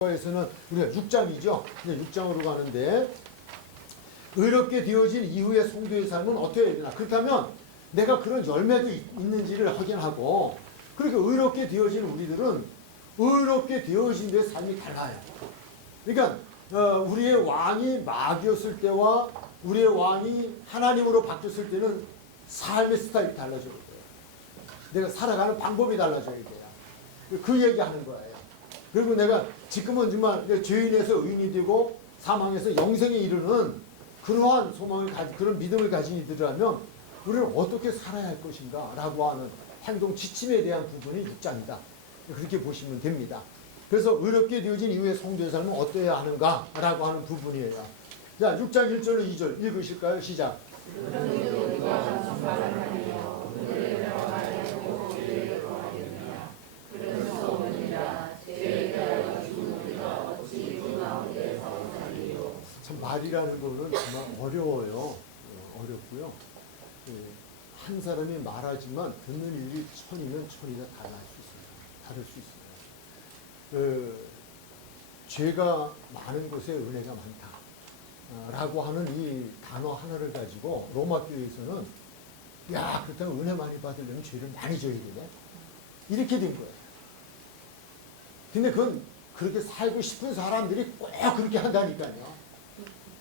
에서는 우리가 6장이죠. 이제 6장으로 가는데 의롭게 되어진 이후의 성도의 삶은 어떻게 해야 되나? 그렇다면 내가 그런 열매도 있는지를 확인하고 그렇게 의롭게 되어진 우리들은 의롭게 되어진 데의 삶이 달라요. 그러니까 우리의 왕이 마귀였을 때와 우리의 왕이 하나님으로 바뀌었을 때는 삶의 스타일이 달라져야 돼요. 내가 살아가는 방법이 달라져야 돼요. 그 얘기하는 거예요. 그리고 내가 지금은 정말 죄인에서 의인이 되고 사망에서 영생에 이르는 그러한 소망을 그런 믿음을 가진 이들이라면 우리는 어떻게 살아야 할 것인가 라고 하는 행동 지침에 대한 부분이 6장이다. 그렇게 보시면 됩니다. 그래서 의롭게 되어진 이후의 성도의 삶은 어떠해야 하는가 라고 하는 부분이에요. 자, 6장 1절로 2절 읽으실까요? 시작. 참 말이라는 거는 정말 어려워요. 어렵고요. 한 사람이 말하지만 듣는 일이 천이면 천이가 다를 수 있어요. 죄가 많은 곳에 은혜가 많다. 라고 하는 이 단어 하나를 가지고 로마 교회에서는 야, 그렇다면 은혜 많이 받으려면 죄를 많이 져야 되네. 이렇게 된 거예요. 근데 그건 그렇게 살고 싶은 사람들이 꼭 그렇게 한다니까요.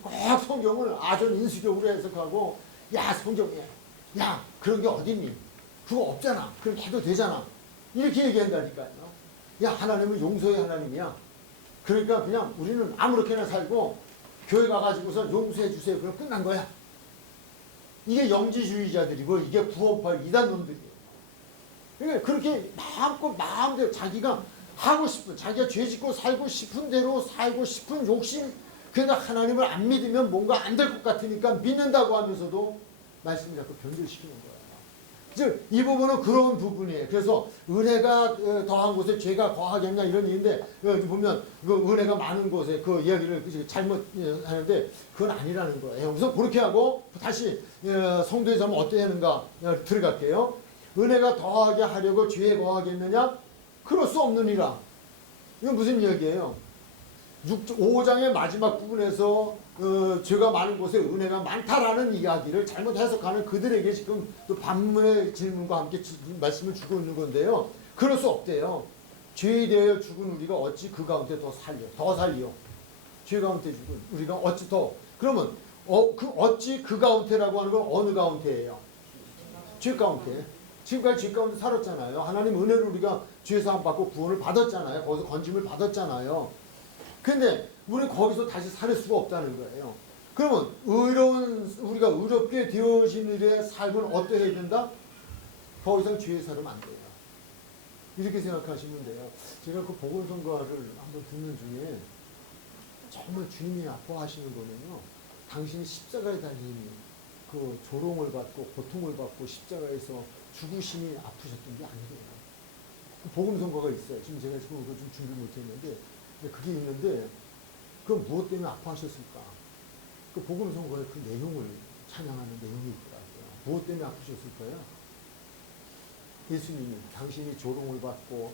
꼭 성경을 아주 인수적으로 해석하고 야, 성경에 야, 그런 게 어딨니? 그거 없잖아. 그렇게 해도 되잖아. 이렇게 얘기한다니까요. 야, 하나님은 용서의 하나님이야. 그러니까 그냥 우리는 아무렇게나 살고 교회 가가지고서 용서해 주세요. 그럼 끝난 거야. 이게 영지주의자들이고 이게 부업할 이단놈들이에요. 그러니까 그렇게 마음대로 자기가 하고 싶은, 자기가 죄 짓고 살고 싶은 대로 살고 싶은 욕심, 그러나 하나님을 안 믿으면 뭔가 안 될 것 같으니까 믿는다고 하면서도 말씀을 자꾸 변질시키는 거예요. 즉, 이 부분은 그런 부분이에요. 그래서 은혜가 더한 곳에 죄가 거하겠냐 이런 얘기인데, 여기 보면 그 은혜가 많은 곳에 그 이야기를 잘못 하는데 그건 아니라는 거예요. 우선 그렇게 하고 다시 성도의 삶은 어떻게 하는가 들어갈게요. 은혜가 더하게 하려고 죄에 거하겠느냐? 그럴 수 없느니라. 이건 무슨 이야기예요? 5장의 마지막 부분에서 죄가 많은 곳에 은혜가 많다라는 이야기를 잘못 해석하는 그들에게 지금 또 반문의 질문과 함께 말씀을 주고 있는 건데요. 그럴 수 없대요. 죄에 대하여 죽은 우리가 어찌 그 가운데 더 살려. 죄 가운데 죽은 우리가 어찌 더. 그러면 어찌 그 가운데라고 하는 건 어느 가운데예요? 죄 가운데. 지금까지 죄 가운데 살았잖아요. 하나님 은혜를 우리가 죄 사함 받고 구원을 받았잖아요. 거기서 건짐을 받았잖아요. 근데 우리는 거기서 다시 살 수가 없다는 거예요. 그러면 우리가 의롭게 되어진 일의 삶은 어떻게 해야 된다? 더 이상 죄에 살면 안 돼요. 이렇게 생각하시면 돼요. 제가 그 복음성가를 한번 듣는 중에 정말 주님이 아파하시는 거는요. 당신이 십자가에 달린 그 조롱을 받고 고통을 받고 십자가에서 죽으심이 아프셨던 게 아니에요. 그 복음성가가 있어요. 지금 제가 지금 그거 좀 준비 못했는데 그게 있는데 그럼 무엇 때문에 아파하셨을까? 그 복음성가의 그 내용을 찬양하는 내용이 있더라고요. 무엇 때문에 아프셨을까요? 예수님이 당신이 조롱을 받고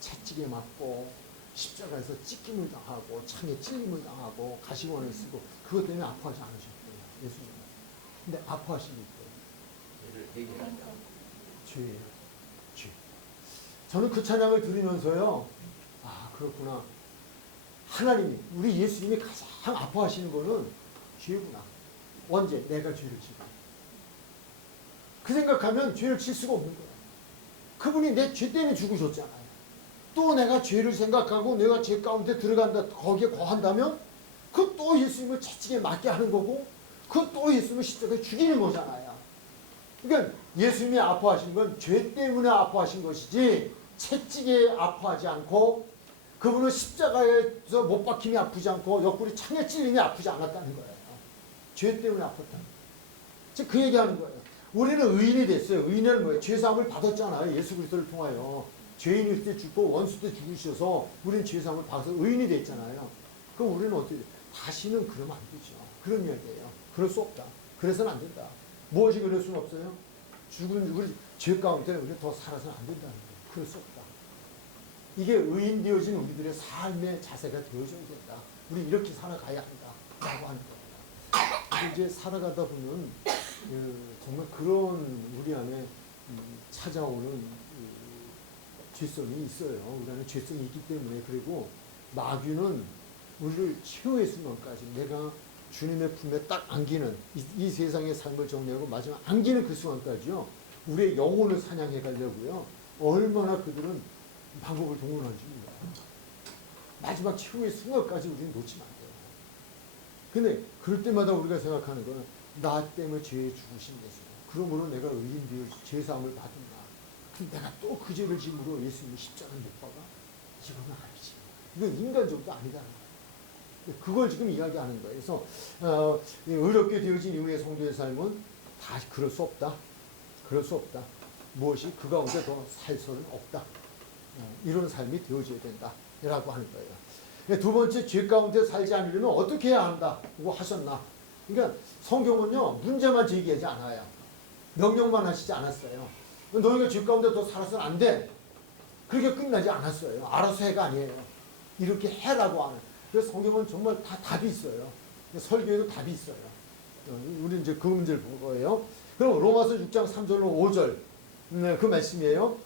채찍에 맞고 십자가에서 찢김을 당하고 창에 찔림을 당하고 가시관을 쓰고 그것 때문에 아파하지 않으셨대요. 예수님. 근데 아파하시기 때문에 죄예요. 죄. 저는 그 찬양을 들으면서요. 아, 그렇구나. 하나님이, 우리 예수님이 가장 아파하시는 거는 죄구나. 언제? 내가 죄를 지고. 그 생각하면 죄를 질 수가 없는 거예요. 그분이 내 죄 때문에 죽으셨잖아요. 또 내가 죄를 생각하고 내가 죄 가운데 들어간다, 거기에 거한다면 그 또 예수님을 채찍에 맞게 하는 거고 그 또 예수님을 십자가에 죽이는 거잖아요. 그러니까 예수님이 아파하신 건 죄 때문에 아파하신 것이지 채찍에 아파하지 않고 그분은 십자가에서 못 박힘이 아프지 않고 옆구리 창에 찔림이 아프지 않았다는 거예요. 죄 때문에 아팠다는 거예요. 즉 그 얘기하는 거예요. 우리는 의인이 됐어요. 의인은 뭐예요? 죄사함을 받았잖아요. 예수 그리스도를 통하여. 죄인일 때 죽고 원수 때 죽으셔서 우리는 죄사함을 받아서 의인이 됐잖아요. 그럼 우리는 어떻게 돼요? 다시는 그러면 안 되죠. 그런 이야기예요. 그럴 수 없다. 그래서는 안 된다. 무엇이 그럴 수는 없어요? 죽은 우리 죄 가운데 우리 더 살아서는 안 된다는 거예요. 그럴 수 없다. 이게 의인 되어진 우리들의 삶의 자세가 되어져야 된다. 우리 이렇게 살아가야 한다라고 하는 겁니다. 이제 살아가다 보면 정말 그런 우리 안에 찾아오는 죄성이 있어요. 우리 안에 죄성이 있기 때문에. 그리고 마귀는 우리를 최후의 순간까지 내가 주님의 품에 딱 안기는 이 세상의 삶을 정리하고 마지막 안기는 그 순간까지요. 우리의 영혼을 사냥해 가려고요. 얼마나 그들은 방법을 동원하는지 몰라요. 마지막 최후의 순간까지 우리는 놓치면 안 돼요. 근데 그럴 때마다 우리가 생각하는 건 나 때문에 죄에 죽으신 예수. 그러므로 내가 의인 되어 죄사함을 받은다. 내가 또 그 죄를 짐으로 예수님의 십자가를 못 박아? 이건 아니지. 이건 인간적도 아니다는 거예요. 그걸 지금 이야기하는 거예요. 그래서 의롭게 되어진 이후의 성도의 삶은 다시 그럴 수 없다. 그럴 수 없다. 무엇이 그 가운데 더 살 수는 없다. 이런 삶이 되어져야 된다. 라고 하는 거예요. 두 번째, 죄 가운데 살지 않으려면 어떻게 해야 한다고 하셨나. 그러니까 성경은요, 문제만 제기하지 않아요. 명령만 하시지 않았어요. 너희가 죄 가운데 더 살아서는 안 돼. 그렇게 끝나지 않았어요. 알아서 해가 아니에요. 이렇게 해라고 하는. 그래서 성경은 정말 다 답이 있어요. 설교에도 답이 있어요. 우리 이제 그 문제를 볼 거예요. 그럼 로마서 6장 3절로 5절. 그 말씀이에요.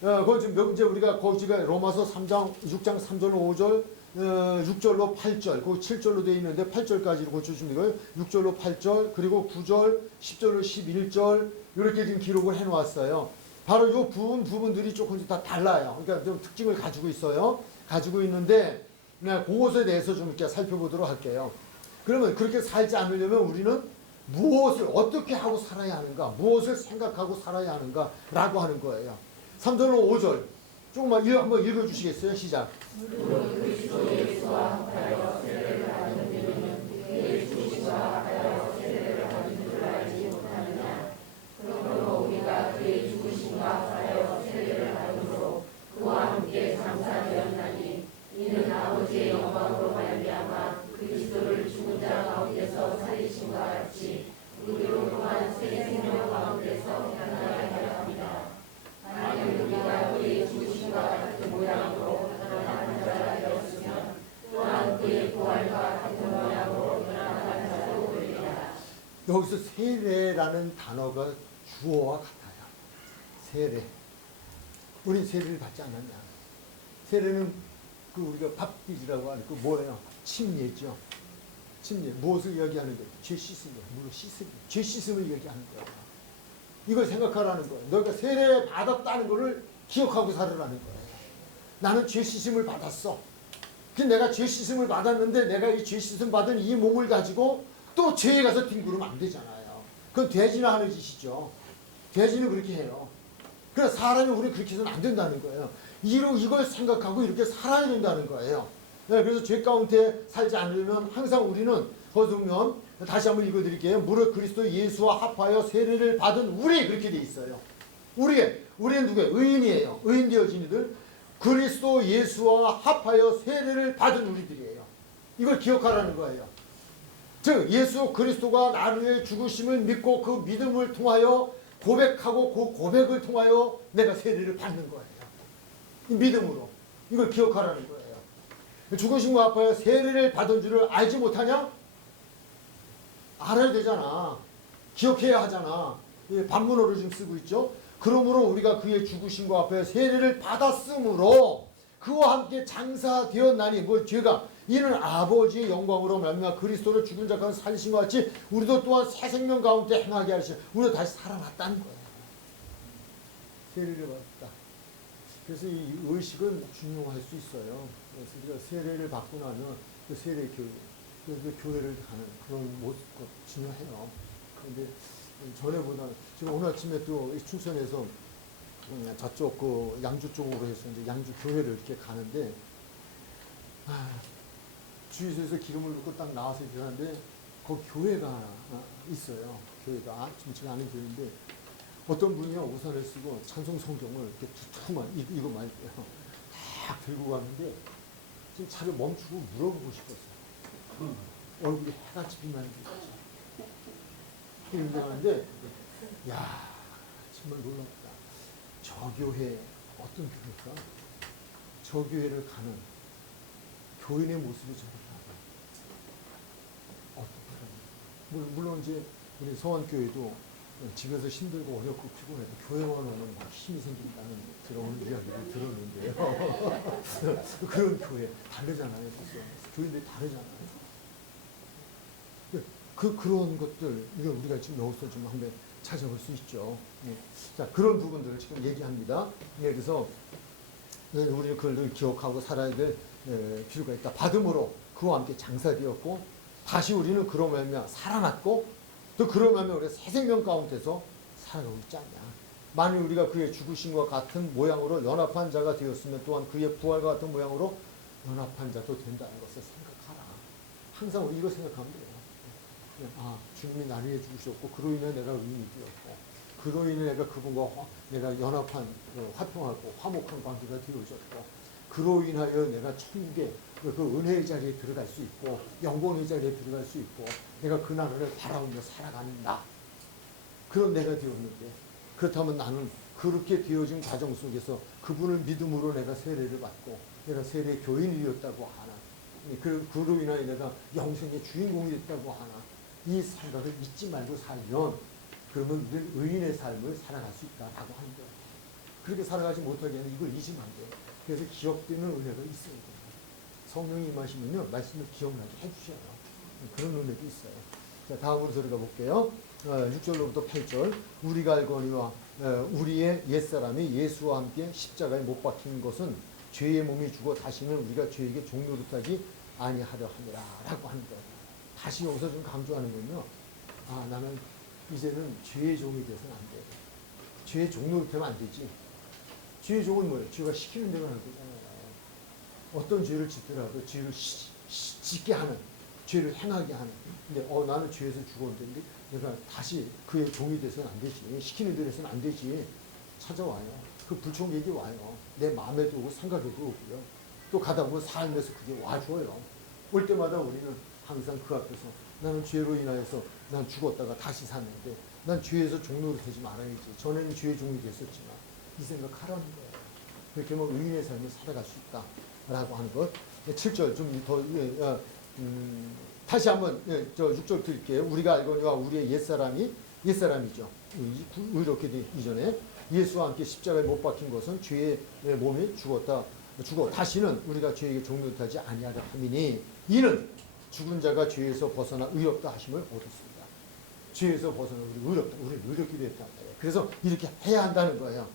그거 지금 이제 우리가 거기가 로마서 6장 3절로 5절, 6절로 8절, 그 7절로 되어 있는데 8절까지로 고쳐주면 되고요. 6절로 8절, 그리고 9절, 10절로 11절, 이렇게 지금 기록을 해 놓았어요. 바로 이 부분들이 조금씩 다 달라요. 그러니까 좀 특징을 가지고 있어요. 가지고 있는데, 그것에 대해서 좀 이렇게 살펴보도록 할게요. 그러면 그렇게 살지 않으려면 우리는 무엇을 어떻게 하고 살아야 하는가, 무엇을 생각하고 살아야 하는가 라고 하는 거예요. 3절로 5절 조금만 한번 읽어주시겠어요? 시작. 이는 아버지의 영광으로 말미암아 그리스도를 죽은 자 가운데서 살리심과 같이 우리로 또한 새 생명 가운데서 태어나게 하려 합니다. 만일 우리가 그의 죽으심과 같은 모양으로 변화한 자가 되었으면 또한 그의 부활과 같은 모양으로 변화한 자도 되리라. 여기서 세례라는 단어가 주어와 같아요. 세례. 우린 세례를 받지 않았냐. 세례는 그 우리가 밥빚이라고 하는 그 뭐예요? 침례죠. 침례. 무엇을 이야기하는 거예요? 죄 씻음을. 물로 씻음. 죄 씻음을 이야기하는 거예요. 이걸 생각하라는 거예요. 너희가 세례 받았다는 것을 기억하고 살으라는 거예요. 나는 죄 씻음을 받았어. 근데 내가 죄 씻음을 받았는데 내가 이 죄 씻음 받은 이 몸을 가지고 또 죄에 가서 뒹구르면 안 되잖아요. 그건 돼지나 하는 짓이죠. 돼지는 그렇게 해요. 그래서 사람이 우리 그렇게 해서는 안 된다는 거예요. 이걸 생각하고 이렇게 살아야 된다는 거예요. 네, 그래서 죄 가운데 살지 않으려면 항상 우리는 거두면 다시 한번 읽어드릴게요. 무릇 그리스도 예수와 합하여 세례를 받은 우리 그렇게 돼 있어요. 우리는 누구예요? 의인이에요. 의인 되어진 이들. 그리스도 예수와 합하여 세례를 받은 우리들이에요. 이걸 기억하라는 거예요. 즉 예수 그리스도가 나를 위해 죽으심을 믿고 그 믿음을 통하여 고백하고 그 고백을 통하여 내가 세례를 받는 거예요. 이 믿음으로. 이걸 기억하라는 거예요. 죽으심과 합하여 세례를 받은 줄을 알지 못하냐? 알아야 되잖아. 기억해야 하잖아. 반문어를 지금 쓰고 있죠. 그러므로 우리가 그의 죽으심과 합하여 세례를 받았으므로 그와 함께 장사되었나니 뭐 죄가 이는 아버지의 영광으로 말미암아 그리스도를 죽은 자 가운데 살리신 것 같이 우리도 또한 새 생명 가운데 행하게 하시고 우리도 다시 살아났다는 거예요. 세례를 받았다. 그래서 이 의식은 중요할 수 있어요. 그래서 우리가 세례를 받고 나면 그 세례 교회, 그래서 교회를 가는 그런 모습도 중요해요. 그런데 전에보다 지금 오늘 아침에 또 춘천에서 저쪽 그 양주 쪽으로 해서 이제 양주 교회를 이렇게 가는데 주유소에서 기름을 붓고 딱 나와서 이렇게 하는데 거기 교회가 하나 있어요. 교회가 좀 아는 교회인데 어떤 분이요 우산을 쓰고 찬송 성경을 이렇게 두툼한 이거 말고요 딱 들고 가는데 지금 차를 멈추고 물어보고 싶었어요. 얼굴이 해같이 빛나는 게 있었죠. 이렇게 하는데 야, 정말 놀랍다. 저 교회 어떤 교회일까? 저 교회를 가는 교인의 모습이 저렇다고 어떻게 물론 이제 우리 서원교회도 집에서 힘들고 어렵고 피곤해도 교회만 오면 막 힘이 생긴다는 그런 이야기를 들었는데요. 그런 교회 다르잖아요. 교인들이 다르잖아요. 그런 것들 우리가 지금 여기서 좀 한번 찾아볼 수 있죠. 자, 그런 부분들을 지금 얘기합니다. 그래서 우리는 그걸 기억하고 살아야 될 필요가 있다. 받음으로 그와 함께 장사되었고 다시 우리는 그로 말미암아 살아났고 또 그로 말미암아 우리가 새 생명 가운데서 살아가고 있지 않냐. 만일 우리가 그의 죽으심과 같은 모양으로 연합한 자가 되었으면 또한 그의 부활과 같은 모양으로 연합한 자도 된다는 것을 생각하라. 항상 우리 이거 생각하면 돼요. 주님이 나를 위해 죽으셨고 그로 인해 내가 의인이 되었고 그로 인해 내가 그분과 내가 연합한 화평하고 화목한 관계가 되어졌고 그로 인하여 내가 천국의 그 은혜의 자리에 들어갈 수 있고 영광의 자리에 들어갈 수 있고 내가 그 나라를 바라보며 살아가는 나 그런 내가 되었는데 그렇다면 나는 그렇게 되어진 과정 속에서 그분을 믿음으로 내가 세례를 받고 내가 세례 교인이 되었다고 하나 그로 인하여 내가 영생의 주인공이 됐다고 하나 이 생각을 잊지 말고 살면 그러면 늘 의인의 삶을 살아갈 수 있다라고 하는 거예요. 그렇게 살아가지 못하게 하면 이걸 잊으면 안 돼요. 그래서 기억되는 은혜가 있어야 돼요. 성령이 임하시면요 말씀을 기억나게 해주셔요. 그런 은혜도 있어요. 자, 다음으로 들어가 볼게요. 6절로부터 8절 우리가 알거니와 우리의 옛사람이 예수와 함께 십자가에 못 박힌 것은 죄의 몸이 죽어 다시는 우리가 죄에게 종노릇하지 아니하려 함이라 라고 하는 거예요. 다시 여기서 좀 강조하는 건요. 나는 이제는 죄의 종이 돼서는 안 돼. 죄의 종노릇하면 안 되지. 죄의 종은 뭐예요? 죄가 시키는 대로 하는 거잖아요. 어떤 죄를 짓더라도 죄를 짓게 하는, 죄를 행하게 하는. 근데 나는 죄에서 죽었는데 내가 다시 그의 종이 돼서는 안 되지. 시키는 대로 해서는 안 되지. 찾아와요. 그 불청객이 와요. 내 마음에도 오고 생각에도 오고요. 또 가다 보면 삶에서 그게 와줘요. 올 때마다 우리는 항상 그 앞에서 나는 죄로 인하여서 난 죽었다가 다시 샀는데 난 죄에서 종로를 되지 말아야지. 전에는 죄의 종이 됐었지만 이 생각하라는 거예요. 그렇게 하면 의인의 삶을 살아갈 수 있다라고 하는 것. 7절 좀 더 다시 한번 저 6절 드릴게요. 우리가 알거니와 우리의 옛사람이죠. 의롭게 되기 이전에 예수와 함께 십자가에 못 박힌 것은 죄의 몸이 죽어 다시는 우리가 죄에게 종노릇하지 아니하려 함이니 이는 죽은 자가 죄에서 벗어나 의롭다 하심을 얻었습니다. 죄에서 벗어나 우리 의롭다. 우리 의롭게 됐단 말이에요. 그래서 이렇게 해야 한다는 거예요.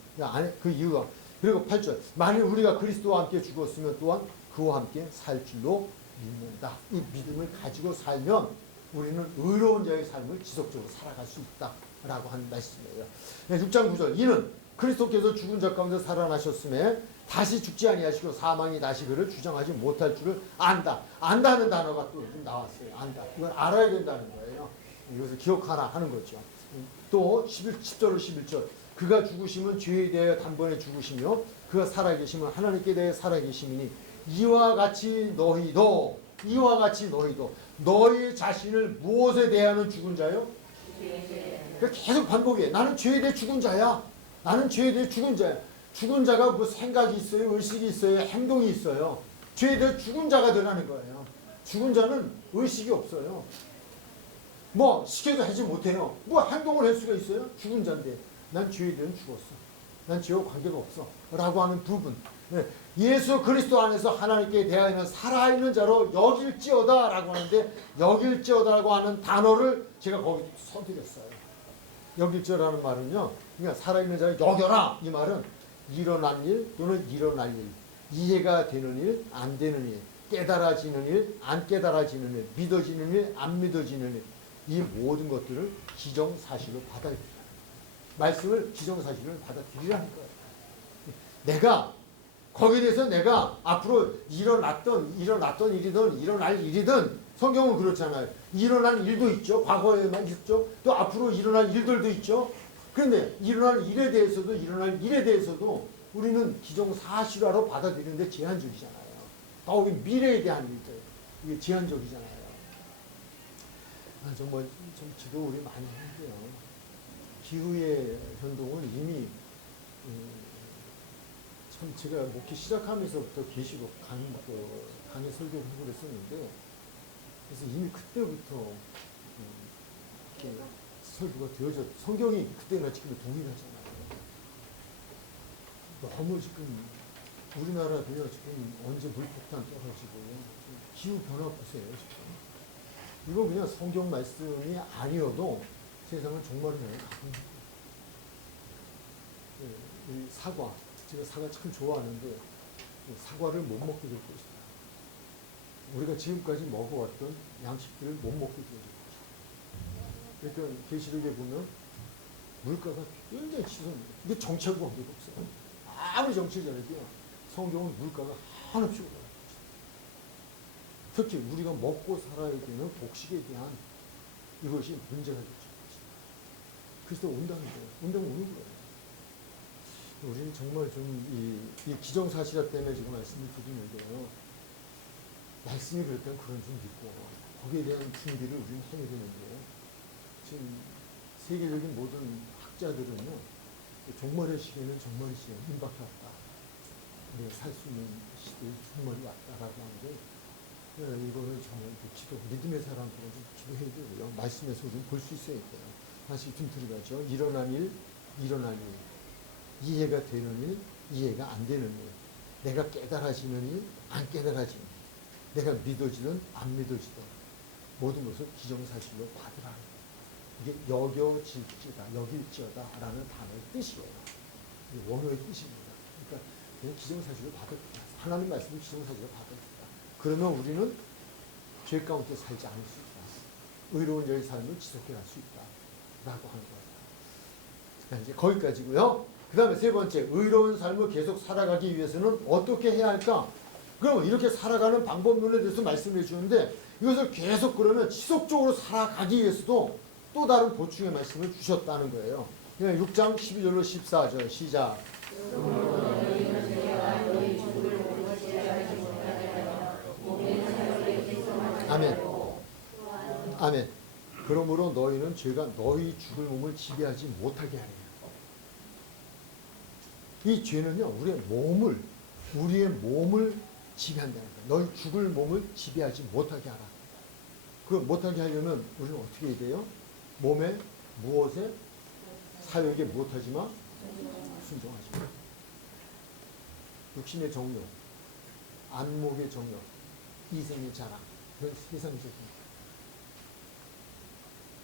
그 이유가. 그리고 8절. 만일 우리가 그리스도와 함께 죽었으면 또한 그와 함께 살 줄로 믿는다. 이 믿음을 가지고 살면 우리는 의로운 자의 삶을 지속적으로 살아갈 수 있다라고 하는 말씀이에요. 6장 9절. 이는 그리스도께서 죽은 자 가운데 살아나셨음에 다시 죽지 아니하시고 사망이 다시 그를 주장하지 못할 줄을 안다. 안다는 단어가 또 나왔어요. 안다. 이걸 알아야 된다는 거예요. 이것을 기억하라 하는 거죠. 또 10절로 11절. 그가 죽으시면 죄에 대하여 단번에 죽으시며 그가 살아계시면 하나님께 대하여 살아계심이니 이와 같이 너희도 너희 자신을 무엇에 대하여는 죽은 자요? 계속 반복해. 나는 죄에 대해 죽은 자야. 나는 죄에 대해 죽은 자야. 죽은 자가 뭐 생각이 있어요, 의식이 있어요, 행동이 있어요. 죄에 대해 죽은 자가 되라는 거예요. 죽은 자는 의식이 없어요. 뭐 시켜도 하지 못해요. 뭐 행동을 할 수가 있어요? 죽은 자인데 난 죄에 대해 죽었어. 난 죄와 관계가 없어. 라고 하는 부분. 예수 그리스도 안에서 하나님께 대하여는 살아있는 자로 여길지어다 라고 하는데 여길지어다라고 하는 단어를 제가 거기 써드렸어요. 여길지어라는 말은요. 그러니까 살아있는 자를 여겨라. 이 말은 일어난 일 또는 일어날 일, 이해가 되는 일, 안 되는 일, 깨달아지는 일, 안 깨달아지는 일, 믿어지는 일, 안 믿어지는 일, 이 모든 것들을 기정사실로 받아들이라. 말씀을 기정사실로 받아들이라는 거예요. 내가 거기에 대해서 내가 앞으로 일어났던 일이든 일어날 일이든 성경은 그렇잖아요. 일어난 일도 있죠. 과거에만 있죠. 또 앞으로 일어날 일들도 있죠. 그런데 일어날 일에 대해서도 우리는 기정사실화로 받아들이는데 제한적이잖아요. 더욱이 미래에 대한 일들 이게 제한적이잖아요. 정말 좀 기도 우리 많이 했는데요. 기후의 변동은 이미 참 제가 목회 시작하면서부터 계시록 강의 설교를 하고 그랬었는데, 그래서 이미 그때부터 이렇게 설교가 되어져, 성경이 그때나 지금 동일하잖아요. 너무 지금 우리나라도요, 지금 언제 물폭탄 떨어지고, 기후 변화 보세요, 지금. 이거 그냥 성경 말씀이 아니어도 세상은 정말 그냥 가는 거예요. 이 사과, 제가 사과 참 좋아하는데 사과를 못 먹게 될 것이다. 우리가 지금까지 먹어왔던 양식들을 못 먹게 될 것이다. 그러니까 계시록에 보면 물가가 굉장히 치솟는 거예요. 이게 정치하고 관계가 없어요. 아무리 정치 잘해도요, 성경은 물가가 한없이 올라갈 것이다. 특히 우리가 먹고 살아야 되는 곡식에 대한 이것이 문제가 될 것이다. 그래서 온다는 거예요. 온다면 오는 거예요. 우리는 정말 좀 이 기정사실화 때문에 지금 말씀을 드리는데요. 말씀이 그랬다면 그런 좀 믿고 거기에 대한 준비를 우리는 해야 되는데요. 지금 세계적인 모든 학자들은요, 종말의 시기에는 종말의 시기에 임박해 왔다. 우리가 살 수 있는 시대에 종말이 왔다라고 하는데, 이거는 정말 믿음의 사람들은 좀 기도해야 되고요. 말씀에서 우리는 볼 수 있어야 돼요. 다시 좀 들어가죠. 일어난 일, 일어날 일. 이해가 되는 일, 이해가 안 되는 일. 내가 깨달아지는 일, 안 깨달아지는 일. 내가 믿어지든 안 믿어지든 모든 것을 기정사실로 받으라. 이게 여겨질지다, 여길지어다 라는 단어의 뜻이에요. 원어의 뜻입니다. 그러니까 그냥 기정사실로 받을 거다. 하나님 말씀을 기정사실로 받을 거다. 그러면 우리는 죄 가운데 살지 않을 수 있다. 의로운 자의 삶을 지속해 갈 수 있다. 라고 하는 거예요. 이제 거기까지고요. 그 다음에 세 번째, 의로운 삶을 계속 살아가기 위해서는 어떻게 해야 할까? 그럼 이렇게 살아가는 방법론에 대해서 말씀해 주는데, 이것을 계속 그러면 지속적으로 살아가기 위해서도 또 다른 보충의 말씀을 주셨다는 거예요. 6장 12절로 14절 시작. 아멘. 아멘. 그러므로 너희는 죄가 너희 죽을 몸을 지배하지 못하게 하리라. 이 죄는요, 우리의 몸을 지배한다는 거예요. 너희 죽을 몸을 지배하지 못하게 하라. 그 못하게 하려면 우리는 어떻게 해야 돼요? 몸에 무엇에 사욕에 못하지만 순종하지 마. 육신의 정욕, 안목의 정욕, 이생의 자랑, 이런 세상적인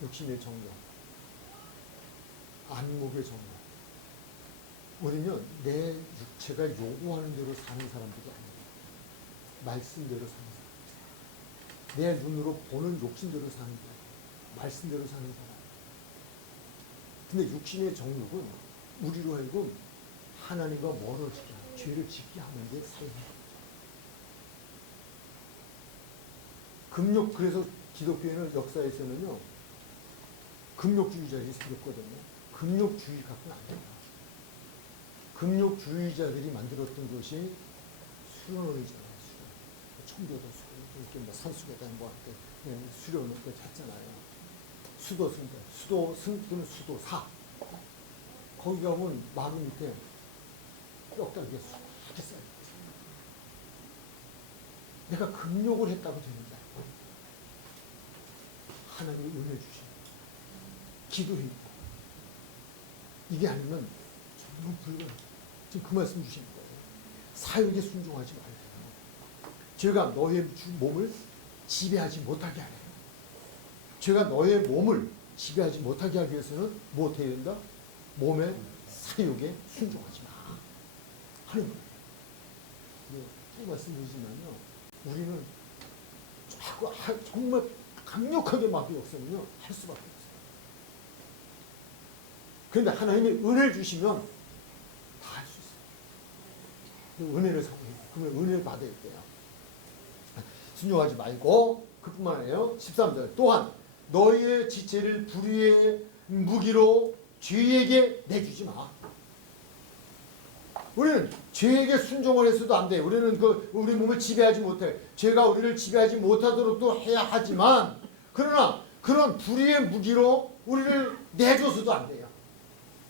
육신의 정욕, 안목의 정욕. 우리는 내 육체가 요구하는 대로 사는 사람들이 아닙니다. 말씀대로 사는 사람. 내 눈으로 보는 욕심대로 사는 사람. 말씀대로 사는 사람. 근데 육신의 정욕은 우리로 하여금 하나님과 멀어지게 하고 죄를 짓게 하는 데 사용해요. 금욕, 그래서 기독교에는 역사에서는요, 금욕주의자들이 생겼거든요. 금욕주의 갖고는 안 된다. 금욕주의자들이 만들었던 것이 수련의잖아요. 청교도 수련, 이렇게 뭐 산수계다 뭐 할 때 수련을 했잖아요. 수도승 또는 수도사. 거기 가면 마루 밑에 뼈다귀가 수북하게 쌓여 있어요. 내가 금욕을 했다고 됩니다. 하나님이 은혜 주신 기도해. 이게 아니면 정말 불가능. 지금 그 말씀 주신 거예요. 사욕에 순종하지 말고. 죄가 너의 몸을 지배하지 못하게 하래. 죄가 너의 몸을 지배하지 못하게 하기 위해서는 뭐 어떻게 된다? 몸의 사욕에 순종하지 마. 하는 거예요. 또 말씀드리지만요, 우리는 자꾸 정말 강력하게 마귀 역사는요, 할 수밖에 없어요. 그런데 하나님이 은혜를 주시면 다 할 수 있어요. 은혜를 사고, 그러면 은혜를 받아야 돼요. 순종하지 말고, 그뿐만 아니에요. 13절. 또한 너희의 지체를 불의의 무기로 죄에게 내주지 마. 우리는 죄에게 순종을 해서도 안 돼. 우리는 우리 몸을 지배하지 못해. 죄가 우리를 지배하지 못하도록 또 해야 하지만, 그러나 그런 불의의 무기로 우리를 내줘서도 안 돼요.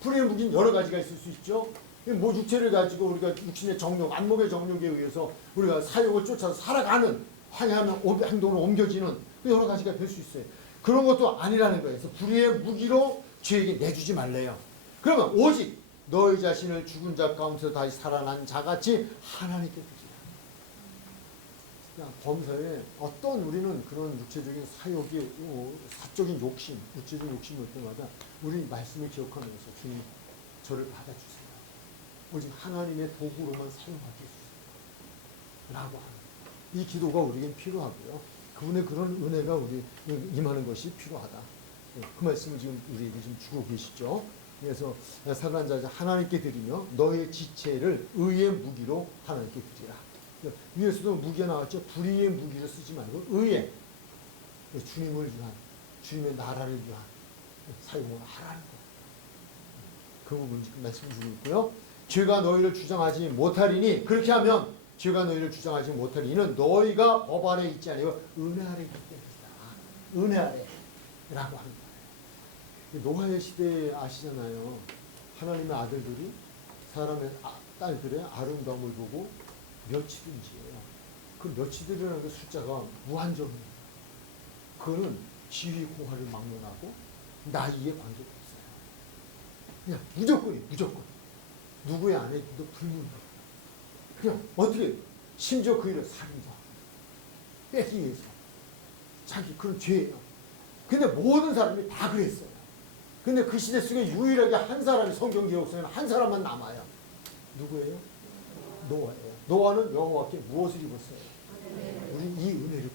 불의의 무기는 여러 가지가 있을 수 있죠. 뭐 육체를 가지고 우리가 육신의 정욕, 안목의 정욕에 의해서 우리가 사욕을 쫓아서 살아가는 행동으로 옮겨지는 여러 가지가 될 수 있어요. 그런 것도 아니라는 거예요. 그래서 불의의 무기로 죄에게 내주지 말래요. 그러면 오직 너희 자신을 죽은 자 가운데서 다시 살아난 자같이 하나님께 드리라. 범사에 어떤 우리는 그런 육체적인 사욕이 사적인 욕심, 육체적인 욕심이 올 때마다 우리 말씀을 기억하면서 주님 저를 받아주세요. 오직 하나님의 도구로만 사용하게 해주세요. 라고 하는 이 기도가 우리에겐 필요하고요. 그분의 그런 은혜가 우리 임하는 것이 필요하다. 그 말씀을 지금 우리에게 지금 주고 계시죠. 그래서 살아난 자 하나님께 드리며 너의 지체를 의의 무기로 하나님께 드리라. 위에서도 무기가 나왔죠. 불의의 무기를 쓰지 말고 의의 주님을 위한 주님의 나라를 위한 사용을 하라는 거. 그 부분 지금 말씀 주고 있고요. 죄가 너희를 주장하지 못하리니 그렇게 하면 죄가 너희를 주장하지 못하리니 이는 너희가 법 아래 있지 아니고 은혜 아래 있기 때문이다. 은혜 아래라고 하는 거예요. 노아의 시대에 아시잖아요. 하나님의 아들들이 사람의 딸들의 아름다움을 보고 며칠인지예요. 그 며칠이라는 그 숫자가 무한정이에요. 그거는 지위 공화를 막론하고 나이에 관계가 없어요. 그냥 무조건이에요. 무조건. 누구의 아내도 불문하고 그냥 어떻게 심지어 그 일을 살인도 하고 뺏기 위해서 자기 그런 죄예요. 근데 모든 사람이 다 그랬어요. 근데 그 시대 속에 유일하게 한 사람이 성경 기록서에는 한 사람만 남아요. 누구예요? 노아예요. 노아는 여호와께 무엇을 입었어요? 우리 이 은혜를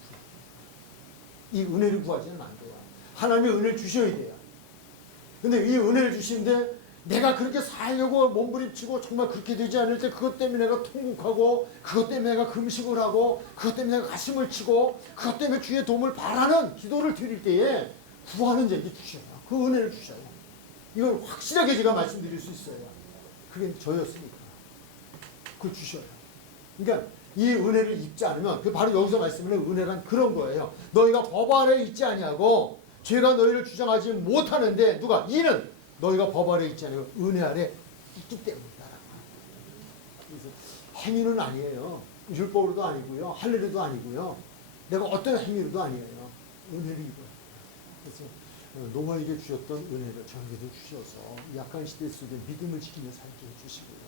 이 은혜를 구하지는 안 돼요. 하나님의 은혜를 주셔야 돼요. 근데 이 은혜를 주시는데 내가 그렇게 살려고 몸부림치고 정말 그렇게 되지 않을 때 그것 때문에 내가 통곡하고 그것 때문에 내가 금식을 하고 그것 때문에 내가 가슴을 치고 그것 때문에 주의 도움을 바라는 기도를 드릴 때에 구하는 자에게 주셔요. 그 은혜를 주셔요. 이걸 확실하게 제가 말씀드릴 수 있어요. 그게 저였으니까. 그걸 주셔요. 그러니까 이 은혜를 입지 않으면 그 바로 여기서 말씀하는 은혜란 그런 거예요. 너희가 법 아래 있지 아니하고 죄가 너희를 주장하지 못하는데 누가? 이는 너희가 법 아래 있지 아니고 은혜 아래 있기 때문이다. 그래서 행위는 아니에요. 율법으로도 아니고요. 할례로도 아니고요. 내가 어떤 행위로도 아니에요. 은혜를 입어요. 그래서 노아에게 주셨던 은혜를 저에게도 주셔서 약한 시대 속에 믿음을 지키며 살게 해주시고요.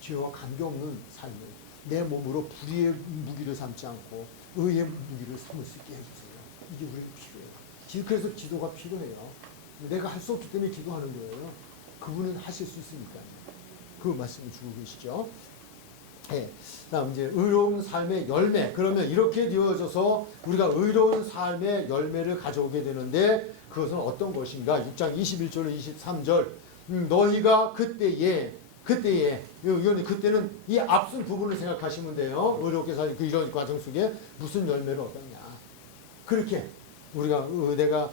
죄와 관계없는 삶을 내 몸으로 불의의 무기를 삼지 않고 의의 무기를 삼을 수 있게 해주세요. 이게 우리에게 필요해요. 그래서 기도가 필요해요. 내가 할 수 없기 때문에 기도하는 거예요. 그분은 하실 수 있으니까요. 그 말씀을 주고 계시죠. 네. 다음 이제 의로운 삶의 열매. 그러면 이렇게 되어져서 우리가 의로운 삶의 열매를 가져오게 되는데 그것은 어떤 것인가? 6장 21절 23절 너희가 그때는 이 앞선 부분을 생각하시면 돼요. 의롭게 살 그 이런 과정 속에 무슨 열매를 얻었냐. 그렇게 우리가 내가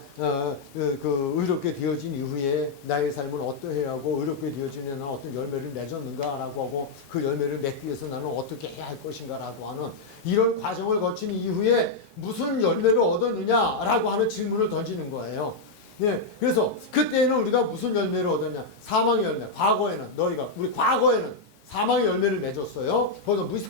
그 의롭게 되어진 이후에 나의 삶은 어떠해야 하고 의롭게 되어진 나는 어떤 열매를 맺었는가라고 하고 그 열매를 맺기 위해서 나는 어떻게 해야 할 것인가라고 하는 이런 과정을 거친 이후에 무슨 열매를 얻었느냐라고 하는 질문을 던지는 거예요. 예, 그래서 그때는 우리가 무슨 열매를 얻었냐? 사망의 열매. 과거에는 우리 과거에는 사망의 열매를 맺었어요.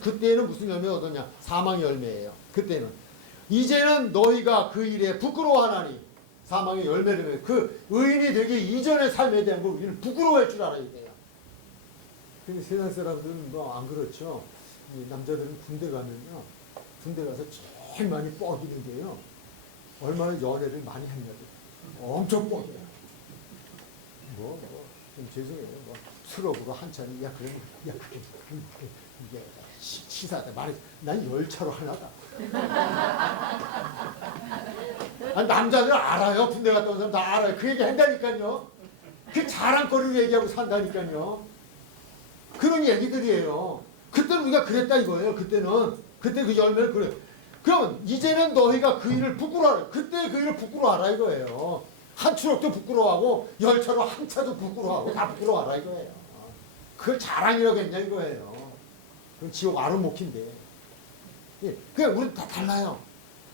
그때는 무슨 열매를 얻었냐? 사망의 열매예요. 그때는. 이제는 너희가 그 일에 부끄러워하나니 사망의 열매를 그 의인이 되기 이전의 삶에 대한 걸 우리는 부끄러워할 줄 알아야 돼요. 근데 세상 사람들은 뭐 안 그렇죠. 남자들은 군대 가면요. 군대 가서 제일 많이 뻐기는 게요. 얼마나 연애를 많이 했냐고. 엄청 뻐겨요. 좀 죄송해요. 수록으로 한참, 그게 시사하다. 난 열차로 하나다. 남자들 알아요. 군대 갔다 온 사람 다 알아요. 그 얘기 한다니까요. 그 자랑거리를 얘기하고 산다니까요. 그런 얘기들이에요. 그때는 우리가 그랬다 이거예요. 그때 그 열매를 그래. 그럼 이제는 너희가 그 일을 부끄러워하라. 그때 그 일을 부끄러워하라 이거예요. 한 추록도 부끄러워하고 열차로 한 차도 부끄러워하고 다 부끄러워하라 이거예요. 그걸 자랑이라고 했냐 이거예요. 그건 지옥 아르목인데. 예, 그냥 우리 다 달라요.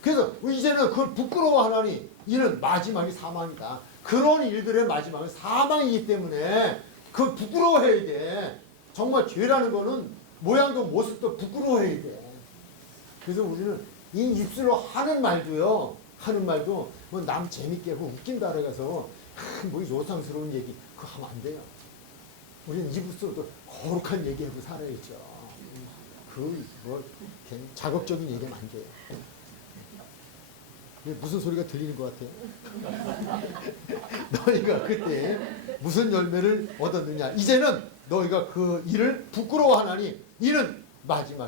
그래서 이제는 그걸 부끄러워하나니 이는 마지막이 사망이다. 그런 일들의 마지막은 사망이기 때문에 그걸 부끄러워해야 돼. 정말 죄라는 거는 모양도 모습도 부끄러워해야 돼. 그래서 우리는 이 입술로 하는 말도요. 하는 말도 뭐 남 재밌게 하고 웃긴다 그래가서 뭐 요상스러운 얘기 그거 하면 안 돼요. 우리는 입술로도 거룩한 얘기하고 살아야죠. 그 뭐 자극적인 얘기하면 안 돼요. 무슨 소리가 들리는 것 같아요? 너희가 그때 무슨 열매를 얻었느냐? 이제는 너희가 그 일을 부끄러워하나니 이는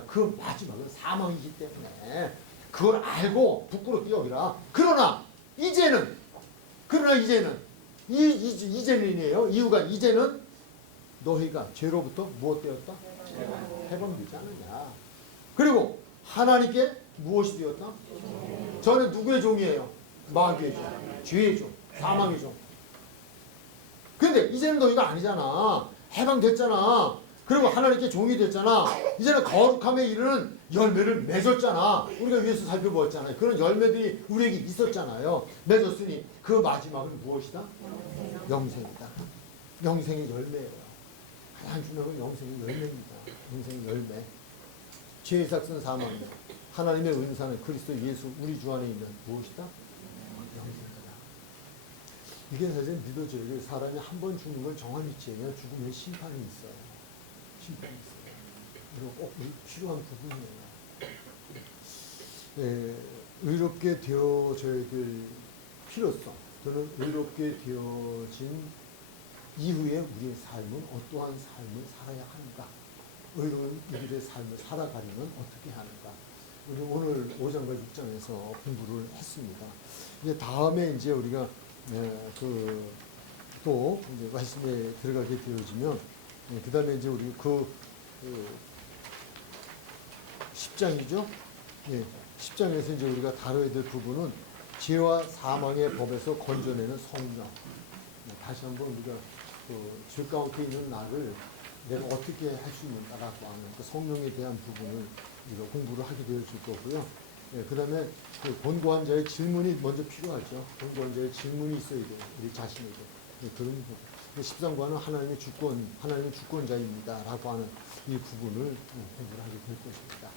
그 마지막은 사망이기 때문에 그걸 알고 부끄럽게 여기라. 그러나 이제는 이제는이네요. 이유가 이제는 너희가 죄로부터 무엇 되었다? 해방되지 않느냐. 그리고 하나님께 무엇이 되었다? 저는 누구의 종이에요? 마귀의 종, 죄의 종, 사망의 종. 근데 이제는 너희가 아니잖아. 해방됐잖아. 그리고 하나님께 종이 됐잖아. 이제는 거룩함에 이르는 열매를 맺었잖아. 우리가 위에서 살펴보았잖아요. 그런 열매들이 우리에게 있었잖아요. 맺었으니 그 마지막은 무엇이다? 영생이다. 영생의 열매예요. 가장 중요한 건 영생의 열매입니다. 영생의 열매. 죄의 삭은 사망이다. 하나님의 은사는 그리스도 예수 우리 주 안에 있는 무엇이다? 영생이다. 이게 사실 믿어져요. 사람이 한 번 죽는 걸 정확히 믿지면 죽음에 심판이 있어요. 심판이 있어요. 그리고 꼭 필요한 부분이에요. 예, 의롭게 되어져야 될 필요성. 저는 의롭게 되어진 이후에 우리의 삶은 어떠한 삶을 살아야 하는가? 의로운 우리의 삶을 살아가려면 어떻게 하는가? 우리 오늘 5장과 6장에서 공부를 했습니다. 이제 다음에 이제 우리가 또 이제 말씀에 들어가게 되어지면 그 다음에 이제 우리 그 10장이죠. 예, 10장에서 이제 우리가 다뤄야 될 부분은 죄와 사망의 법에서 건져내는 성령. 다시 한번 우리가 죄 가운데 있는 나를 내가 어떻게 할 수 있는가라고 하는 그 성령에 대한 부분을 우리가 공부를 하게 되어질 거고요. 예, 그 다음에 그 권고한 자의 질문이 먼저 필요하죠. 권고한 자의 질문이 있어야 돼요. 우리 자신에게. 예, 그런 부분. 13과는 하나님의 주권자입니다. 라고 하는 이 부분을 공부를 하게 될 것입니다.